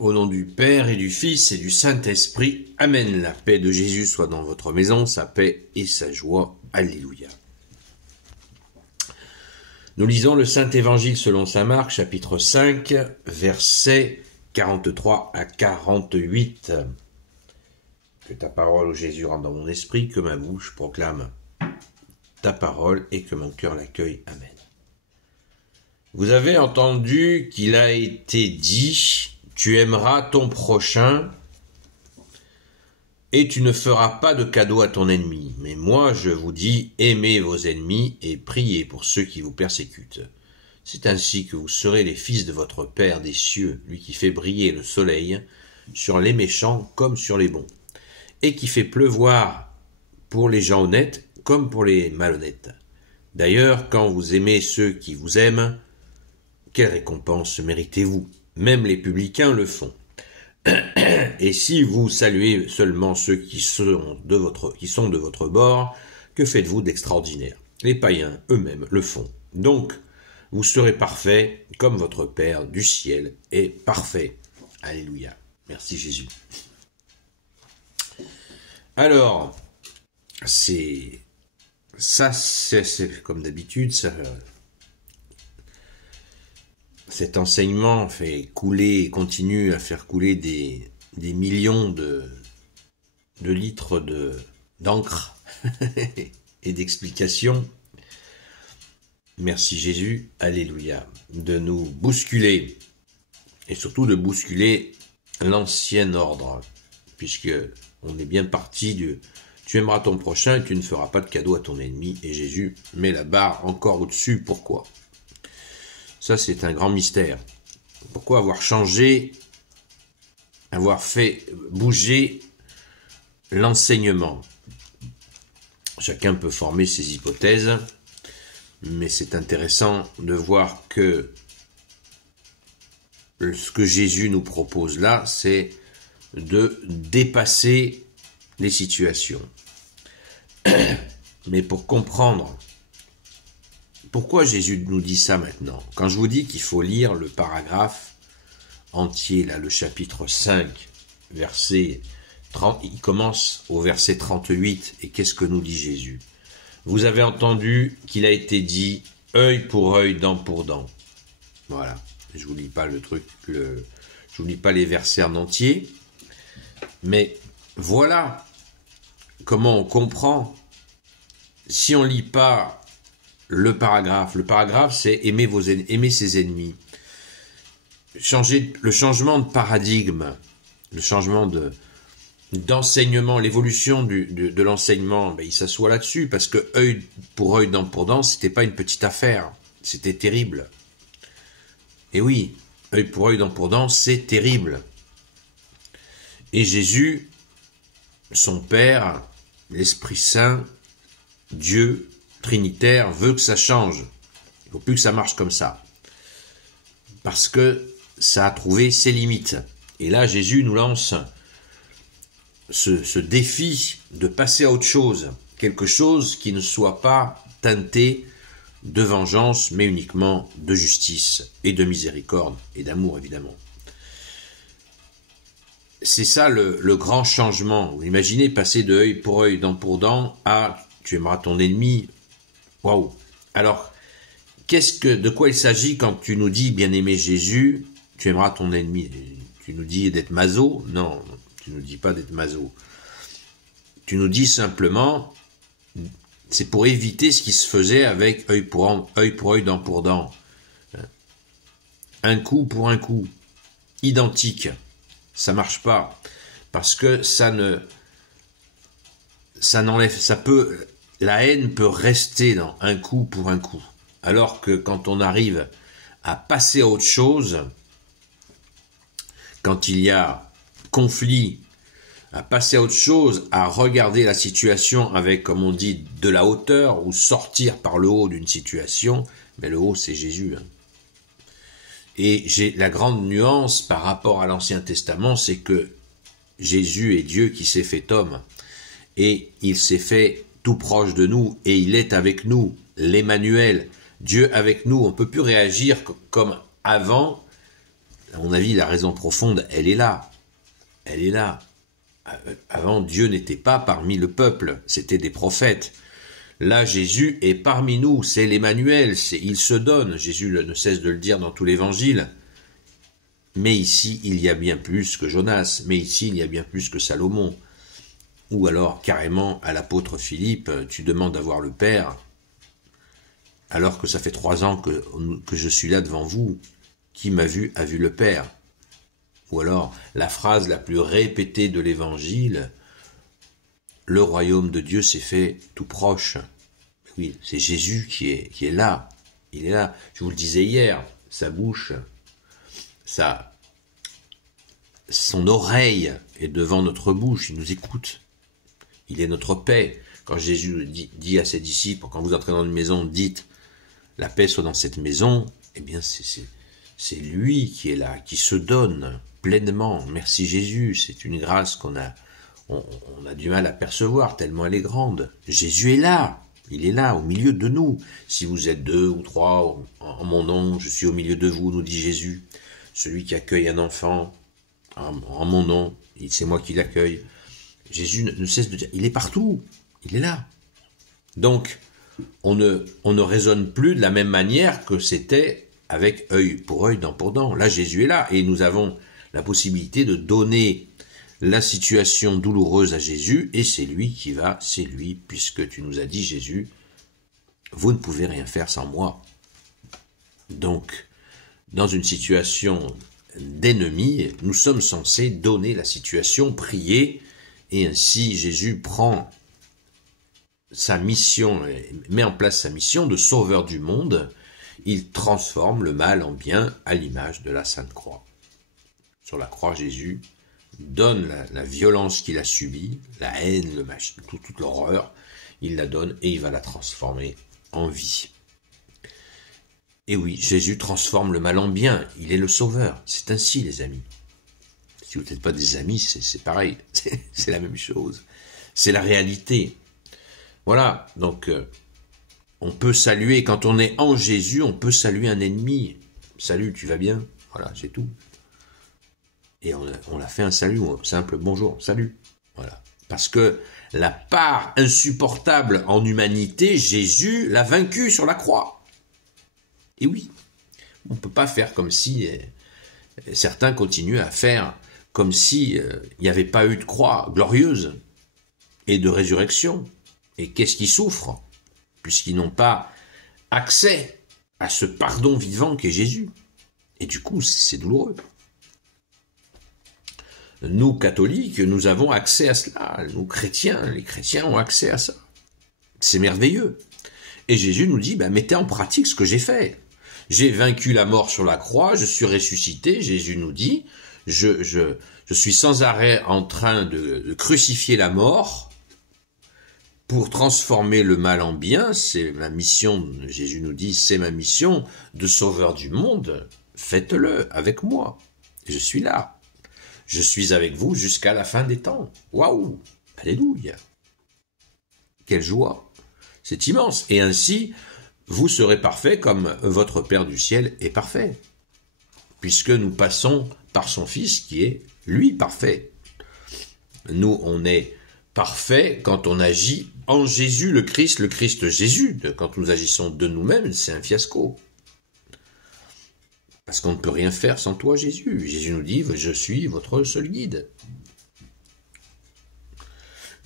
Au nom du Père et du Fils et du Saint-Esprit. Amen. La paix de Jésus soit dans votre maison, sa paix et sa joie. Alléluia. Nous lisons le Saint-Évangile selon saint Marc, chapitre 5, versets 43 à 48. Que ta parole, ô Jésus, rentre dans mon esprit, que ma bouche proclame ta parole et que mon cœur l'accueille. Amen. Vous avez entendu qu'il a été dit... Tu aimeras ton prochain et tu ne feras pas de cadeau à ton ennemi. Mais moi, je vous dis, aimez vos ennemis et priez pour ceux qui vous persécutent. C'est ainsi que vous serez les fils de votre Père des cieux, lui qui fait briller le soleil sur les méchants comme sur les bons, et qui fait pleuvoir pour les gens honnêtes comme pour les malhonnêtes. D'ailleurs, quand vous aimez ceux qui vous aiment, quelle récompense méritez-vous ? Même les publicains le font. Et si vous saluez seulement ceux qui sont de votre bord, que faites-vous d'extraordinaire? Les païens eux-mêmes le font. Donc, vous serez parfaits comme votre Père du ciel est parfait. Alléluia. Merci Jésus. Alors, c'est comme d'habitude, cet enseignement fait couler et continue à faire couler des millions de litres d'encre et d'explications. Merci Jésus, alléluia, de nous bousculer et surtout de bousculer l'ancien ordre, puisque on est bien parti du « tu aimeras ton prochain et tu ne feras pas de cadeau à ton ennemi » et Jésus met la barre encore au-dessus. Pourquoi ? Ça, c'est un grand mystère. Pourquoi avoir changé, avoir fait bouger l'enseignement? Chacun peut former ses hypothèses, mais c'est intéressant de voir que ce que Jésus nous propose là, c'est de dépasser les situations. Mais pour comprendre pourquoi Jésus nous dit ça maintenant? Quand je vous dis qu'il faut lire le paragraphe entier, là, le chapitre 5, verset 30, il commence au verset 38, et qu'est-ce que nous dit Jésus? Vous avez entendu qu'il a été dit œil pour œil, dent pour dent. Voilà, je vous lis pas je vous lis pas les versets en entier, mais voilà comment on comprend. Si on lit pas le paragraphe, c'est aimer ses ennemis. Le changement de paradigme, le changement d'enseignement, l'évolution de l'enseignement, il s'assoit là-dessus, parce que œil pour œil, dent pour dent, c'était pas une petite affaire, c'était terrible. Et oui, œil pour œil, dent pour dent, c'est terrible. Et Jésus, son Père, l'Esprit Saint, Dieu, Trinitaire, veut que ça change. Il ne faut plus que ça marche comme ça. Parce que ça a trouvé ses limites. Et là, Jésus nous lance ce défi de passer à autre chose. Quelque chose qui ne soit pas teinté de vengeance, mais uniquement de justice et de miséricorde et d'amour, évidemment. C'est ça le grand changement. Vous imaginez passer de œil pour œil, dent pour dent, à tu aimeras ton ennemi. Waouh! Alors, de quoi il s'agit quand tu nous dis, bien-aimé Jésus, tu aimeras ton ennemi? Tu nous dis d'être maso? Non, tu nous dis pas d'être maso. Tu nous dis simplement, c'est pour éviter ce qui se faisait avec œil pour œil, dent pour dent. Un coup pour un coup. Identique. Ça marche pas. Parce que la haine peut rester dans un coup pour un coup. Alors que quand on arrive à passer à autre chose, quand il y a conflit, à passer à autre chose, à regarder la situation avec, comme on dit, de la hauteur, ou sortir par le haut d'une situation, mais le haut c'est Jésus. Et la grande nuance par rapport à l'Ancien Testament, c'est que Jésus est Dieu qui s'est fait homme, et il s'est fait tout proche de nous, et il est avec nous, l'Emmanuel, Dieu avec nous. On ne peut plus réagir comme avant À mon avis, la raison profonde, elle est là. Elle est là. Avant, Dieu n'était pas parmi le peuple, c'était des prophètes. Là, Jésus est parmi nous, c'est l'Emmanuel, il se donne. Jésus ne cesse de le dire dans tout l'Évangile. Mais ici, il y a bien plus que Jonas, mais ici, il y a bien plus que Salomon. Ou alors, carrément, à l'apôtre Philippe, tu demandes à voir le Père, alors que ça fait 3 ans que je suis là devant vous. Qui m'a vu a vu le Père. Ou alors, la phrase la plus répétée de l'Évangile, le royaume de Dieu s'est fait tout proche. Oui, c'est Jésus qui est là. Il est là. Je vous le disais hier, sa bouche, son oreille est devant notre bouche, il nous écoute. Il est notre paix. Quand Jésus dit à ses disciples, quand vous entrez dans une maison, dites, la paix soit dans cette maison, eh bien c'est lui qui est là, qui se donne pleinement. Merci Jésus, c'est une grâce qu'on a du mal à percevoir, tellement elle est grande. Jésus est là, il est là, au milieu de nous. Si vous êtes 2 ou 3 en mon nom, je suis au milieu de vous, nous dit Jésus. Celui qui accueille un enfant en mon nom, c'est moi qui l'accueille. Jésus ne cesse de dire, il est partout, il est là. Donc, on ne raisonne plus de la même manière que c'était avec œil pour œil, dent pour dent. Là, Jésus est là, et nous avons la possibilité de donner la situation douloureuse à Jésus, et c'est lui, puisque tu nous as dit, Jésus, vous ne pouvez rien faire sans moi. Donc, dans une situation d'ennemi, nous sommes censés donner la situation, prier, et ainsi Jésus prend sa mission, met en place sa mission de sauveur du monde. Il transforme le mal en bien à l'image de la Sainte Croix. Sur la croix, Jésus donne la violence qu'il a subie, la haine, toute l'horreur, il la donne et il va la transformer en vie. Et oui, Jésus transforme le mal en bien, il est le sauveur. C'est ainsi, les amis. Si vous n'êtes pas des amis, c'est pareil, c'est la même chose. C'est la réalité. Voilà, donc on peut saluer, quand on est en Jésus, on peut saluer un ennemi. Salut, tu vas bien? Voilà, c'est tout. Et on a fait un salut, un simple bonjour, salut. Voilà. Parce que la part insupportable en humanité, Jésus l'a vaincu sur la croix. Et oui, on ne peut pas faire comme si, certains continuent à faire comme si il n'y avait pas eu de croix glorieuse et de résurrection. Et qu'est-ce qui souffre? Puisqu'ils n'ont pas accès à ce pardon vivant qu'est Jésus. Et du coup, c'est douloureux. Nous, catholiques, nous avons accès à cela. Nous, chrétiens, les chrétiens ont accès à ça. C'est merveilleux. Et Jésus nous dit, mettez en pratique ce que j'ai fait. J'ai vaincu la mort sur la croix, je suis ressuscité. Jésus nous dit, je suis sans arrêt en train de crucifier la mort pour transformer le mal en bien. C'est ma mission, Jésus nous dit, c'est ma mission de sauveur du monde. Faites-le avec moi. Je suis là. Je suis avec vous jusqu'à la fin des temps. Waouh! Alléluia! Quelle joie! C'est immense. Et ainsi, vous serez parfaits comme votre Père du ciel est parfait. Puisque nous passons par son Fils qui est, lui, parfait. Nous, on est parfait quand on agit en Jésus, le Christ Jésus. Quand nous agissons de nous-mêmes, c'est un fiasco. Parce qu'on ne peut rien faire sans toi, Jésus. Jésus nous dit, je suis votre seul guide.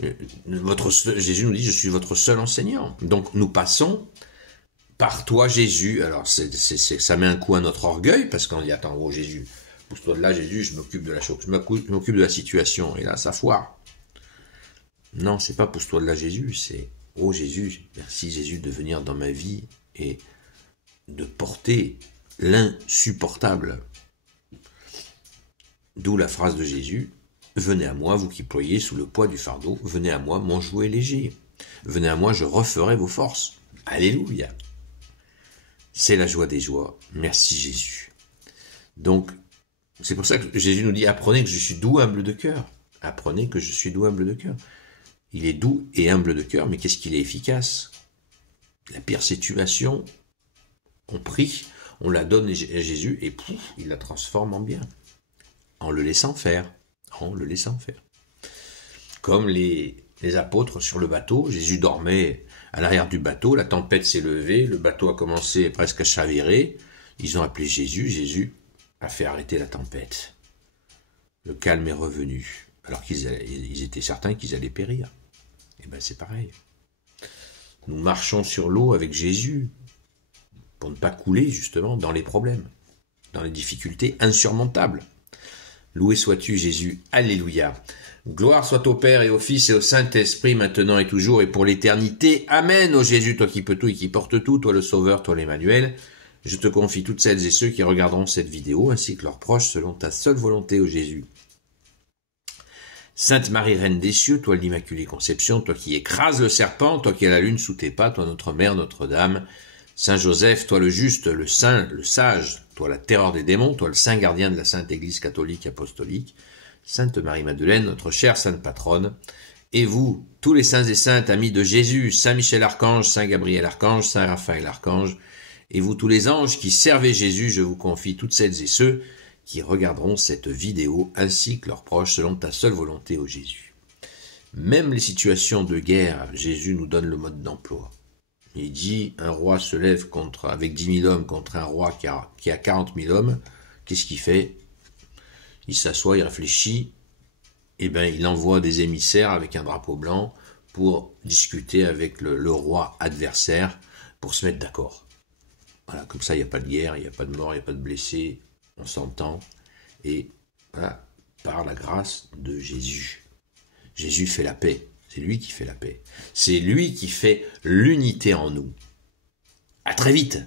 Jésus nous dit, je suis votre seul enseignant. Donc nous passons par toi, Jésus. Alors ça met un coup à notre orgueil, parce qu'on dit, attends, oh Jésus, pousse-toi de là, Jésus, je m'occupe de la chose, je m'occupe de la situation. Et là, ça foire. Non, c'est pas pousse-toi de là, Jésus, c'est, oh Jésus, merci Jésus de venir dans ma vie et de porter l'insupportable. D'où la phrase de Jésus, venez à moi, vous qui ployez sous le poids du fardeau, venez à moi, mon joug est léger. Venez à moi, je referai vos forces. Alléluia. C'est la joie des joies. Merci Jésus. Donc, c'est pour ça que Jésus nous dit, apprenez que je suis doux, humble de cœur. Apprenez que je suis doux, humble de cœur. Il est doux et humble de cœur, mais qu'est-ce qu'il est efficace? La pire situation, on prie, on la donne à Jésus et pouf, il la transforme en bien. En le laissant faire. En le laissant faire. Comme les apôtres sur le bateau, Jésus dormait à l'arrière du bateau, la tempête s'est levée, le bateau a commencé presque à chavirer, ils ont appelé Jésus, Jésus a fait arrêter la tempête. Le calme est revenu, alors qu'ils étaient certains qu'ils allaient périr. Et bien c'est pareil. Nous marchons sur l'eau avec Jésus, pour ne pas couler justement dans les problèmes, dans les difficultés insurmontables. Loué sois-tu Jésus, alléluia. Gloire soit au Père et au Fils et au Saint-Esprit, maintenant et toujours et pour l'éternité. Amen, ô Jésus, toi qui peux tout et qui portes tout, toi le Sauveur, toi l'Emmanuel. Je te confie toutes celles et ceux qui regarderont cette vidéo, ainsi que leurs proches, selon ta seule volonté, ô Jésus. Sainte Marie, Reine des cieux, toi l'Immaculée Conception, toi qui écrases le serpent, toi qui as la lune sous tes pas, toi notre Mère, Notre-Dame. Saint Joseph, toi le juste, le saint, le sage, toi la terreur des démons, toi le saint gardien de la Sainte Église catholique apostolique. Sainte Marie-Madeleine, notre chère sainte patronne, et vous, tous les saints et saintes amis de Jésus, Saint Michel Archange, Saint Gabriel Archange, Saint Raphaël Archange, et vous tous les anges qui servez Jésus, je vous confie toutes celles et ceux qui regarderont cette vidéo, ainsi que leurs proches, selon ta seule volonté, ô Jésus. Même les situations de guerre, Jésus nous donne le mode d'emploi. Il dit, un roi se lève avec 10 000 hommes contre un roi qui a 40 000 hommes, qu'est-ce qu'il fait ? Il s'assoit, il réfléchit, et ben il envoie des émissaires avec un drapeau blanc pour discuter avec le roi adversaire pour se mettre d'accord. Voilà, comme ça il n'y a pas de guerre, il n'y a pas de mort, il n'y a pas de blessés, on s'entend, et voilà, par la grâce de Jésus. Jésus fait la paix, c'est lui qui fait la paix, c'est lui qui fait l'unité en nous. À très vite.